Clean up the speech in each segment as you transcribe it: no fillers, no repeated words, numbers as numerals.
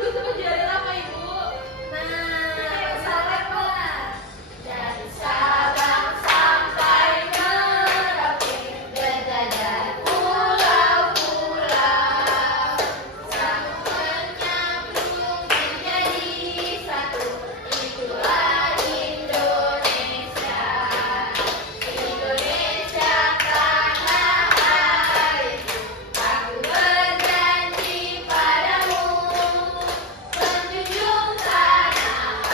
Pelajaran apa Ibu? Nah, salah Pak. Dari Sabang sampai Merauke, berjajar pulau-pulau, sambung menyambung menjadi satu. Itulah Indonesia. Indonesia tanah airku, aku berjanji padamu, menjunjung tanah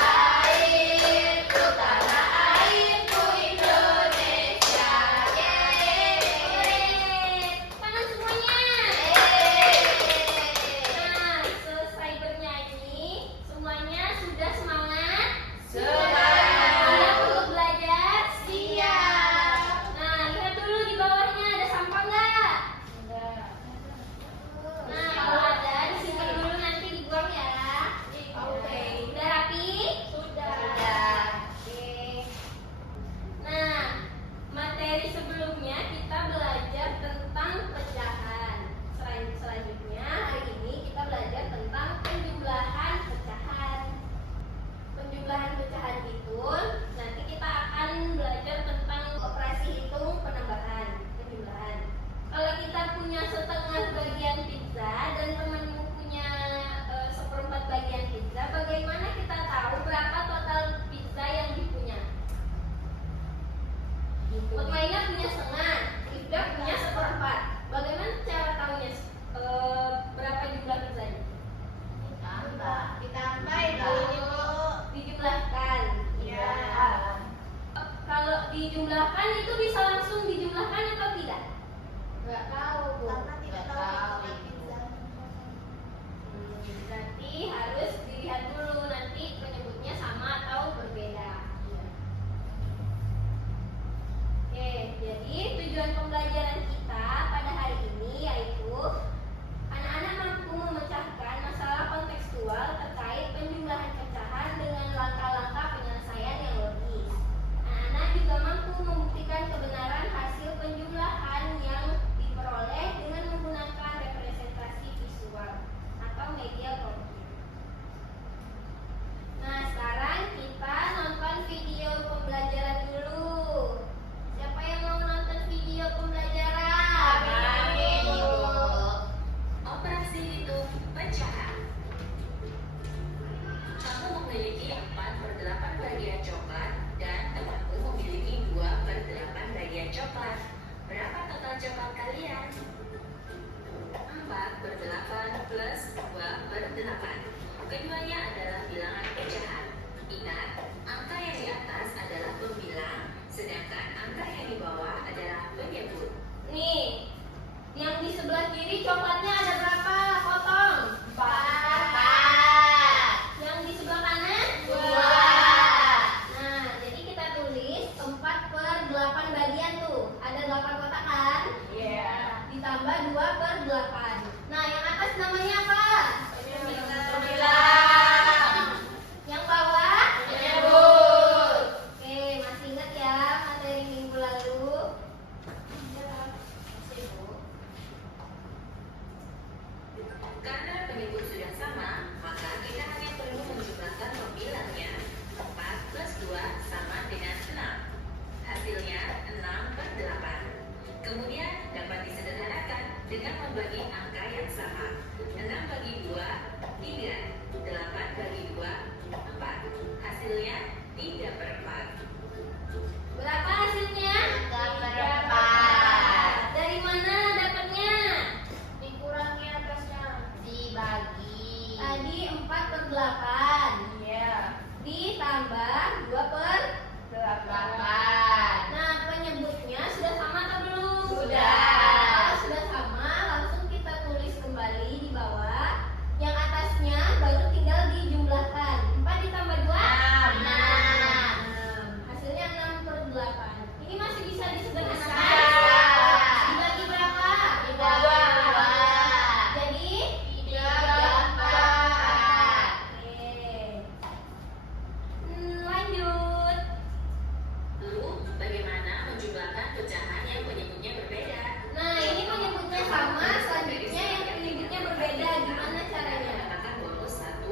airku Indonesia. Yeay, tangan semuanya. Nah, selesai bernyanyi, semuanya sudah semangat? Siap untuk belajar? Siap. Nah, lihat dulu di bawahnya ada sampah nggak? Nah, kalau ada disimpan dulu nanti dibuang ya. Oke, udah rapi? Sudah. Oke. Nah, materi sebelumnya kita belajar tentang pecahan. Selanjutnya hari ini kita belajar tentang penjumlahan pecahan. Penjumlahan pecahan itu nanti kita akan belajar tentang operasi hitung penambahan, penjumlahan. Kalau kita punya setengah bagian pizza dan temanmu punya seperempat bagian pizza, bagaimana kita tahu berapa total pizza yang dipunya? Mutmainah punya setengah, Ibda punya seperempat. Bagaimana cara tahunya berapa jumlah pizzanya? Ditambah dulu. Dijumlahkan. Iya. Kalau dijumlahkan itu bisa langsung dijumlahkan atau tidak? Nggak tahu Bu. Berarti harus dilihat dulu nanti penyebutnya sama atau berbeda. Oke, jadi tujuan pembelajaran kita pada hari ini yaitu anak-anak mampu memecahkan masalah kontekstual terkait penjumlahan pecahan dengan langkah-langkah penyelesaian yang logis. Anak-anak juga mampu membuktikan kebenaran hasil penjumlahan yang diperoleh dengan menggunakan representasi visual atau media komputer. Nah, sekarang kita nonton video pembelajaran dulu. Siapa yang mau nonton video pembelajaran? Kami, Bu. Operasi hitung pecahan. Kamu memiliki 4/8 bagian coklat dan temanku memiliki 2/8 bagian coklat. Berapa total coklat kalian? 4/8 plus 2/8. Keduanya adalah bilangan pecahan. Ingat, angka yang di atas adalah pembilang, sedangkan angka yang di bawah adalah penyebut. Nih, yang di sebelah kiri coklatnya ada berapa potong? 4. Yang di sebelah kanan? 2. Nah, jadi kita tulis 4/8 bagian tuh. Ada 8 kotak kan? Iya. Ditambah 2/8. Nah, yang atas namanya apa? Pembilang. Yang bawah? Penyebut. Oke, masih ingat ya materi minggu lalu? Masih, Bu. Karena penyebut sudah sama, maka kita hanya perlu menjumlahkan pembilangnya. 4 plus 2 sama dengan 6. Hasilnya 6/8. Kemudian dapat disederhanakan dengan membagi angka yang sama. 6 bagi 2, 3. 8 bagi 2, 4. Hasilnya 3/4. Berapa hasilnya? 3/4. Dari mana dapatnya? Dikurangi atasnya. Dibagi. Tadi 4/8. Iya. Ditambah 2/8. Nah, penyebutnya sudah sama atau belum? Sudah. Sudah sama, langsung kita tulis kembali di bawah. Yang atasnya baru tinggal dijumlahkan. 4 ditambah 2? 6. Hasilnya 6/8. Ini masih bisa disederhanakan? Bisa. Dibagi berapa? Dua. Jadi 3/4. Oke. Lanjut. Lalu, bagaimana menjumlahkan pecahan yang penyebutnya berbeda? Nah, ini penyebutnya sama, selanjutnya yang penyebutnya berbeda. Gimana caranya? Mengatakan bonus 1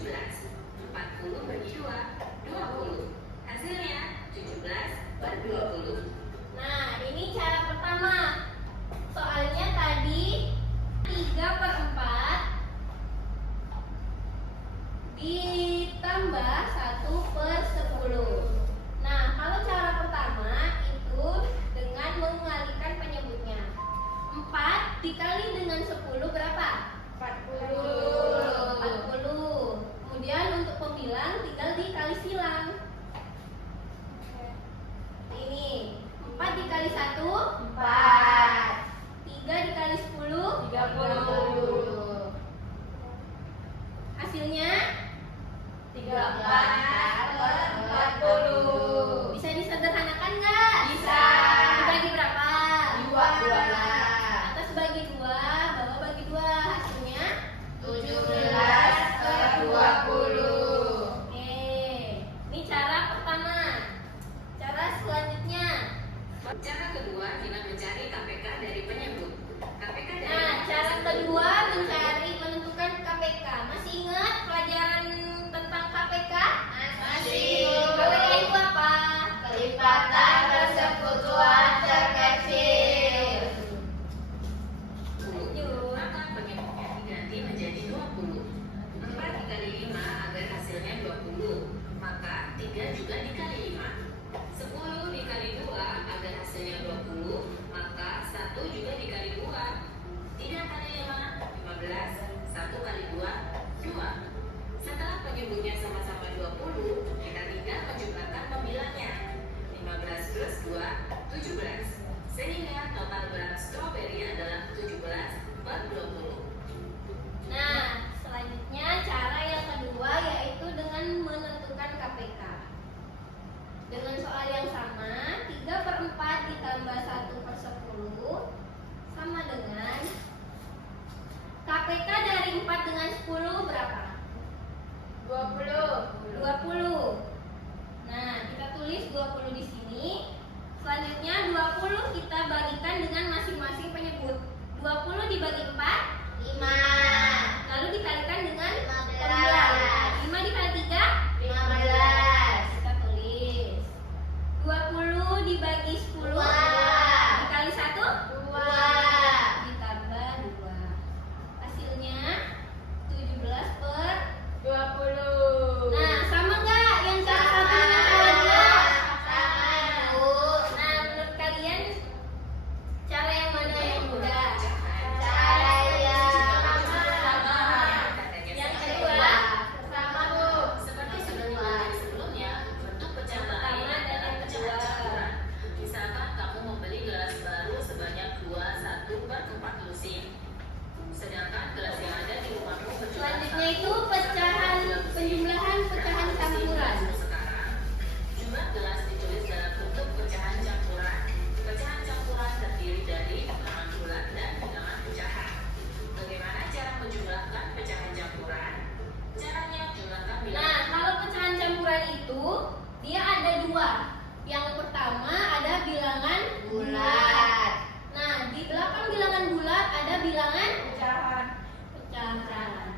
17. 40 bagi 2, 20. Hasilnya 17/20. Nah, ini cara pertama. Soalnya tadi 3/4 ditambah 1/10. Nah, kalau cara pertama itu dengan mengalihkan penyebutnya. 4 dikali dengan 10 berapa? 40. Kemudian untuk pembilang tinggal dikali silang. Ini 4 dikali 1 4. 3 dikali 10 30. Hasilnya 34/40. bisa disederhanakan nggak? Bisa. Dibagi berapa? 12. Atas bagi 2, bawah bagi 2. Hasilnya 17/20. Oke. Ini cara pertama. Cara selanjutnya. Cara kedua dengan mencari KPK dari penyebut. KPK dari Nah, cara kedua menentukan KPK. Masih ingat pelajaran tentang KPK? Masih. KPK itu apa? Kelipatan persekutuan terkecil. Maka penyebutnya diganti menjadi 20. 4 dikali 5 agar hasilnya 20. Maka 3 juga dikali 5. 10 dikali 2 agar hasilnya 20. Maka 1 juga dikali 2. 3 kali 5, 15. 1 kali 2, 2. Setelah penyebutnya sama-sama 20, kita tinggal menjumlahkan pembilangnya. 15 plus 2, 17. Sehingga total berat stroberi adalah 17/20. Nah, selanjutnya cara yang kedua yaitu dengan menentukan KPK. Dengan soal yang sama, 3/4 ditambah 1/10 sama dengan KPK dari 4 dengan 10 berapa? 20. Nah, kita tulis 20 di sini. Selanjutnya 20 kita bagikan dengan masing-masing penyebut. 20 dibagi 4, 5. lalu dikalikan dengan 15. 5 dikali 3, 15. kita tulis 20 dibagi 10 2. dikali 1 2. ditambah 2. Hasilnya 17/20. Nah, sama nggak yang cara satunya tadi? Nah, menurut kalian cara yang mana yang mudah? Cara yang Yang kedua sama, Bu. Seperti sudah dibahas sebelumnya, bentuk pecahan lain Pertama dan adalah yang pecahan kedua. campuran. Misalkan kamu membeli gelas baru sebanyak 21/4 lusin. Sedangkan gelas yang ada di rumahmu berjumlah Selanjutnya itu pecahan penjumlahan pecahan campuran. Sekarang, jumlah gelas ditulis dalam bentuk pecahan campuran. Pecahan campuran terdiri dari bilangan bulat dan bilangan pecahan. Bagaimana cara menjumlahkan pecahan campuran? Caranya jumlahkan Nah, bilangan. kalau pecahan campuran itu dia ada 2. Yang pertama ada bilangan Bulat. Nah, di belakang bilangan bulat ada bilangan Pecahan. pecahan.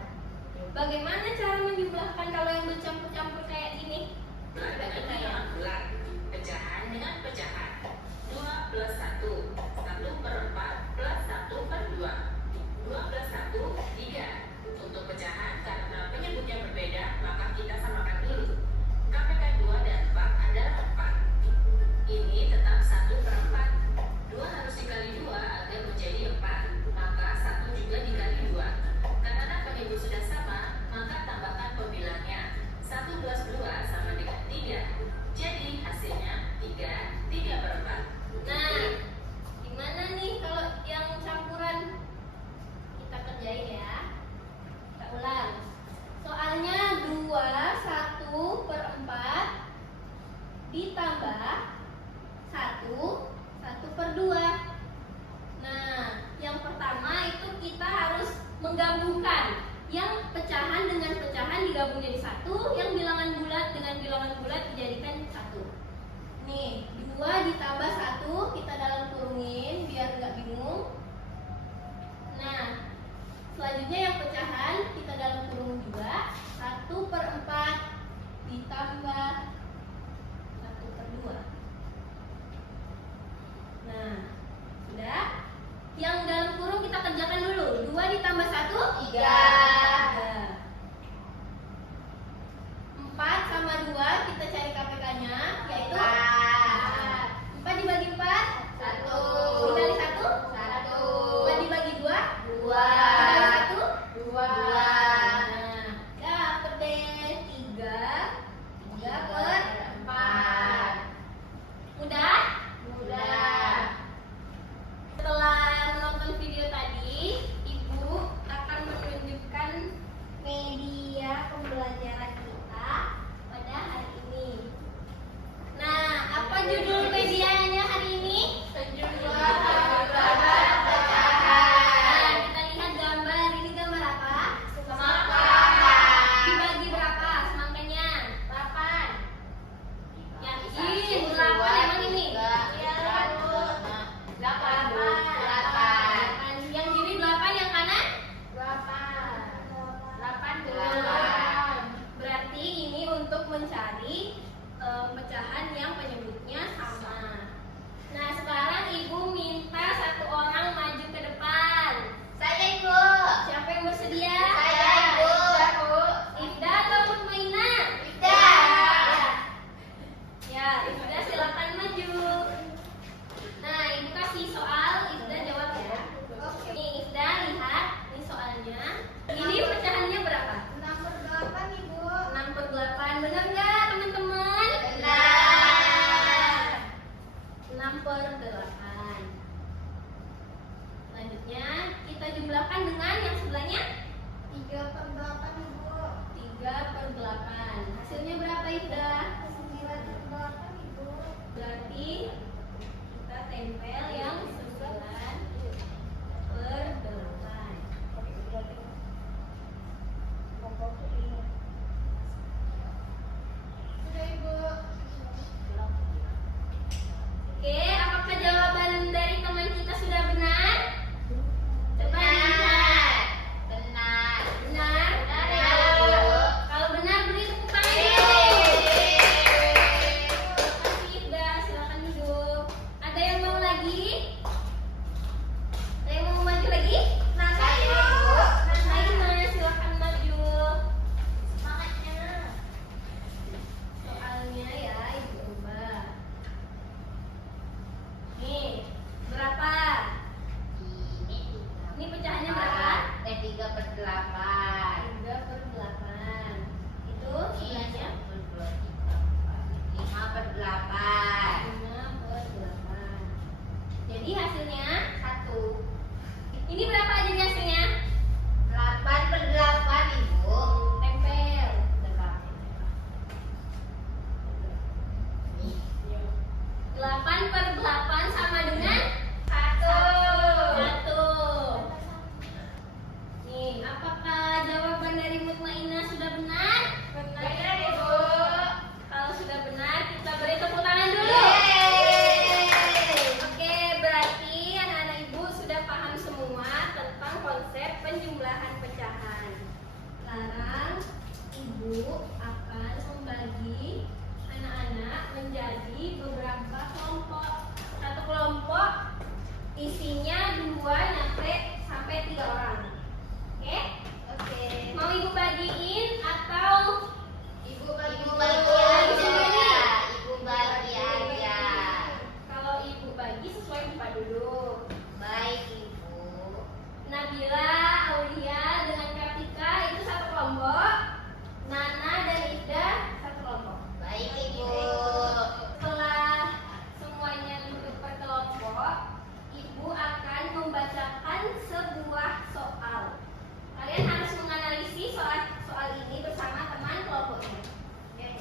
Bagaimana cara menjumlahkan kalau yang bercampur-campur kayak gini? Bulat dengan bilangan bulat, pecahan dengan pecahan. 2 plus 1, 1/4 plus 1/2. 2 plus 1, 3. Untuk pecahan, karena penyebutnya berbeda, maka kita samakan dulu. KPK 2 dan 4 adalah 4. Ini tetap 1/4. 2 harus dikali 2 agar menjadi 4. Maka 1 juga dikali 2. Karena penyebut sudah sama, maka tambahkan pembilangnya. 1 2 kita cari KPK-nya, yaitu 4. 4 dibagi 4 1. dikali 1 1. 4 dibagi 2 2. dikali 1 2. Nah, dapat deh 3 per 4. Mudah? Mudah. Setelah menonton video tadi, Ibu akan menunjukkan media pembelajaran kita pada hari ini. Nah, apa judul medianya hari ini? Sejumlah Nah, pecahan. kita lihat gambar. Ini gambar apa? Semangka. Dibagi berapa semangkanya? 8. Yakin? 8 emang ini? Iya. 8. Yang kiri 8, yang kanan? 8. Berarti ini untuk mencari pecahan yang penyebutnya sama. Nah, sekarang Ibu minta satu orang maju ke depan. Saya Ibu. Siapa yang bersedia? Saya Ibu. Ifda atau Mutmaina? Ifda. Ya, Ifda silakan maju. Nah, Ibu kasih soal, Ifda jawab ya. Nih, Ifda lihat, ini soalnya. Ini pecahannya berapa? 6/8 Ibu. 6/8. Benar nggak teman-teman? Benar. 6/8. Selanjutnya kita jumlahkan dengan yang sebelahnya 3/8 Ibu. 3/8. Hasilnya berapa, Ifda? 9/8 Ibu. Berarti kita tempel yang 9/8. Sudah Ibu. Oke, apakah jawaban dari teman kita sudah benar? Coba dilihat. Benar. Benar? Benar ya, Bu. Kalau benar beri tepuk tangan. Yeay. Makasih, Ifda. Silakan duduk. Ada yang mau lagi? Ada yang mau maju lagi? Saya Ibu. Naima, silakan maju. Semangatnya. Soalnya ya, Ibu ubah. Nih, berapa? Ini pecahannya berapa? 3/8. 3/8. Itu sebelahnya 5/8. 5/8. Jadi hasilnya 1. ini berapa jadi hasilnya? 8/8 Ibu. Tempel. 8/8 sama dengan 1. Nih, apakah jawaban dari Mutmaina sudah benar? Benar Ibu. Kalau sudah benar, kita beri tepuk tangan dulu. Yeay. Oke, berarti anak-anak Ibu sudah paham semua tentang konsep penjumlahan pecahan. Sekarang Ibu akan membagi anak-anak menjadi beberapa kelompok. Satu kelompok isinya 2 sampai 3 orang. Oke? Oke. Mau Ibu bagiin atau Ibu bagi aja. Ibu bagi aja. kalau Ibu bagi sesuai tempat duduk? Baik Ibu. Nabila, Aulia dengan Kartika itu satu kelompok. Nana dan Ida satu kelompok. Baik Ibu. Setelah semuanya duduk per kelompok, Ibu akan membacakan sebuah soal. Kalian harus menganalisis soal ini bersama teman kelompoknya. Oke.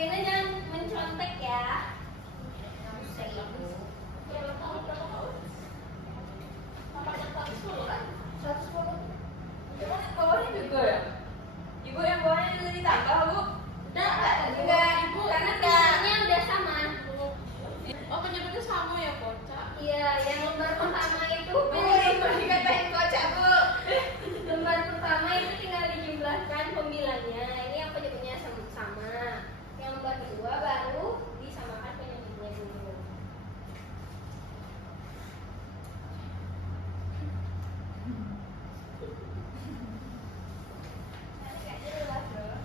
Rena jangan mencontek ya. Seribu. Berapa tahun? 810 kan? 110. Emang bawahnya juga ya? Ibu yang bawahnya juga ditambah, Bu? Udah, Enggak, Ibu. karena penyebabnya udah sama. Oh, penyebabnya sama ya, kocak? Iya, yang lembar pertama itu Bu, Ibu dikatain kocak, Bu. lembar pertama itu tinggal dijumlahkan pembilangnya. Ini yang penyebabnya sama. Yang lembar kedua baru disamakan penyebabnya dulu. Nggak jelas loh.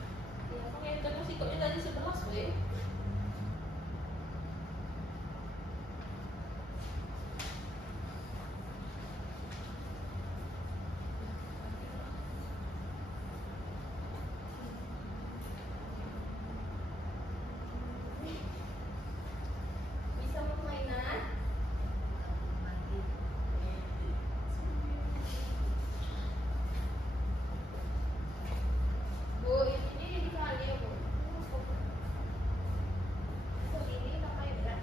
Ya, makanya terus ikutnya tadi 11, weh. Bisa mau mainan? Bu, ini dikali ya, Bu. Ini pakai berat.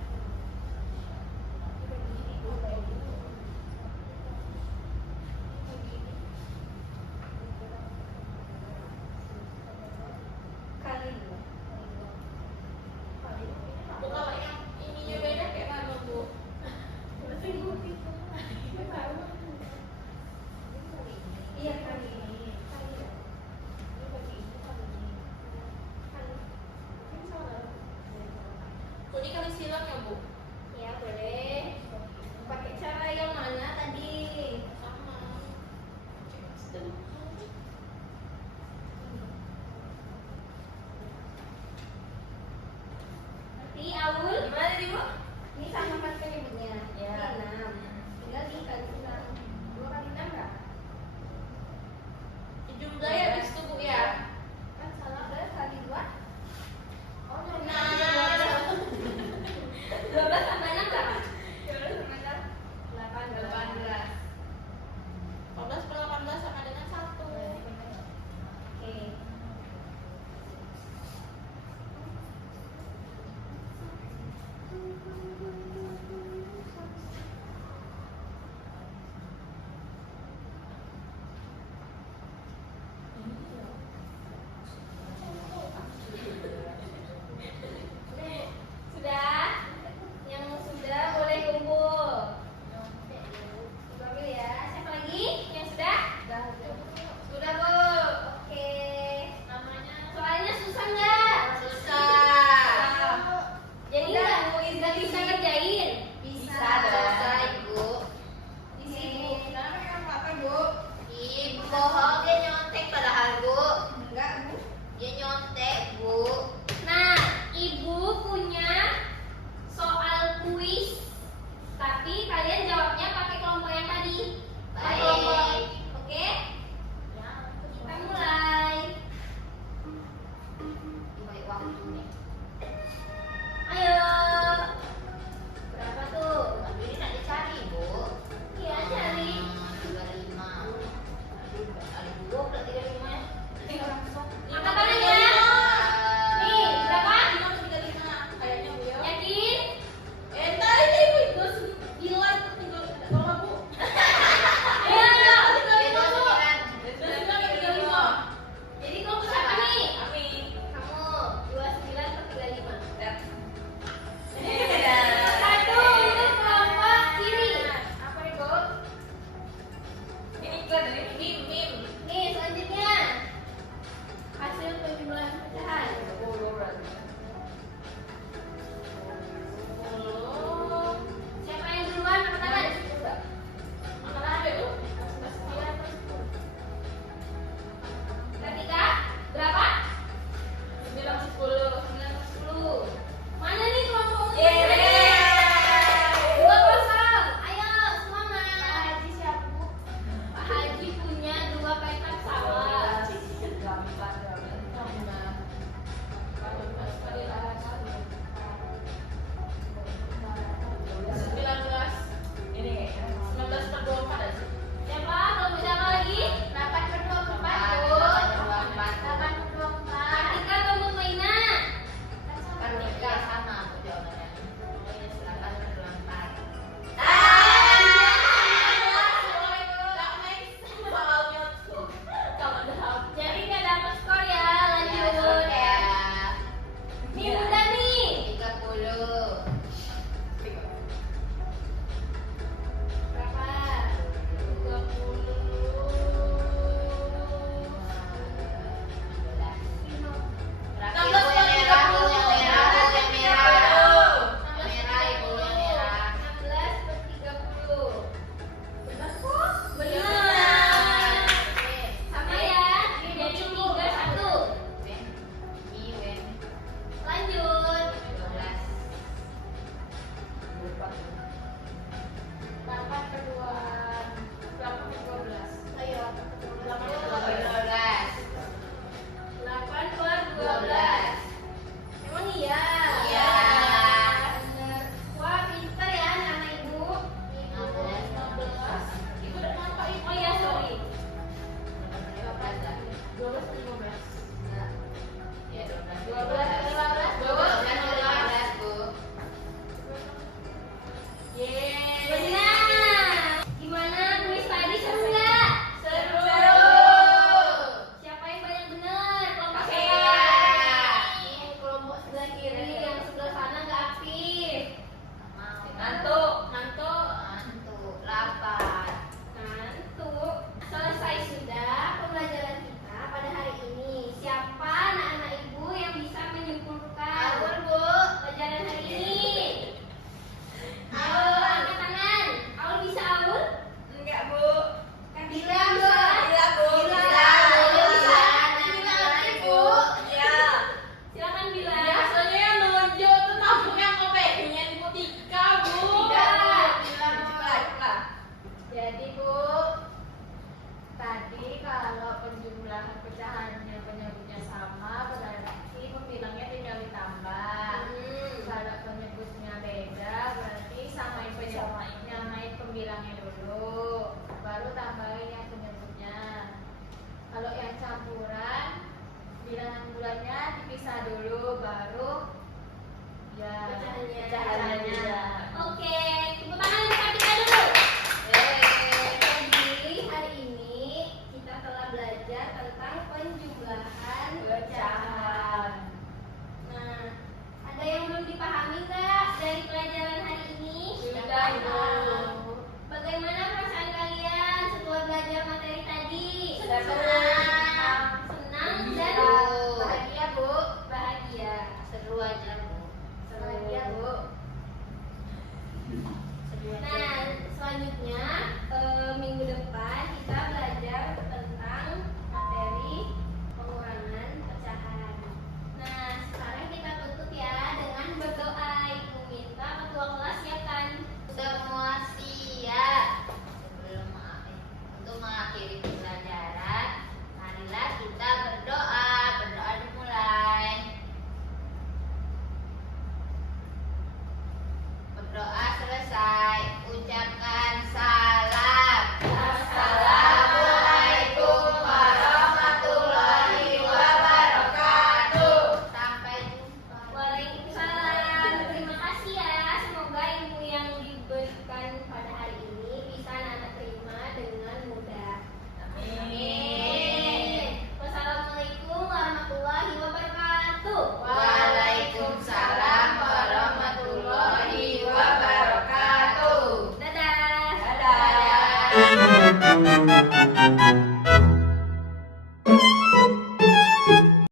Kali dua. Bu, kalau yang ininya beda kayak mana, Bu? Iya kali ini. Kali dua. Ini bagi ini kali ini. Kali. Ini salah. Bu, ini kali silang ya, Bu? Ya boleh. Pakai cara yang mana tadi? Sama. Nanti Aul. Gimana tadi, Bu? Ini sama kan penyebutnya. Ya. Ini 6. Tinggal dikali 6. 2 kali 6 berapa? Jumlah ya, habis itu, Bu, ya? Kan salah berapa kali 2? Oh, Nah. 12 tambah 6 berapa? 12 sama 6. 18. 14 per 18 sama dengan 1. Oke. Sudah? Yang sudah boleh kumpul. Diambil ya. Siapa lagi? Yang sudah? Sudah, Bu. Oke. Namanya Soalnya susah nggak? Susah. Jadi nggak bisa ngerjain. Bisa dong, Ibu. Di sini. namanya apa, Bu? Ibu bohong, dia nyontek padahal, Bu. Enggak, Bu. Dia nyontek, Bu. Nah, Ibu punya soal kuis. Tapi kalian jawabnya pakai kelompok yang tadi. Baik. Kelompok. Oke? Kita mulai. Baik waktu nih. Ayo. Berapa tuh? Aduh, ini nak dicari, Bu. Iya, cari. 35. Aduh, 2 pula 35 ya. Angkat tangannya. Nih, berapa? 35 kayaknya, Bu, ya. Yakin? Tadi Ibu itu 9 tinggal berapa, Bu? Ayo. Dia 29. Jadi kelompok siapa nih? Amin. Kamu 29 per 35. Iya. Satu untuk kelompok kiri. Apa nih, Bu? Ini iklan dari Mim.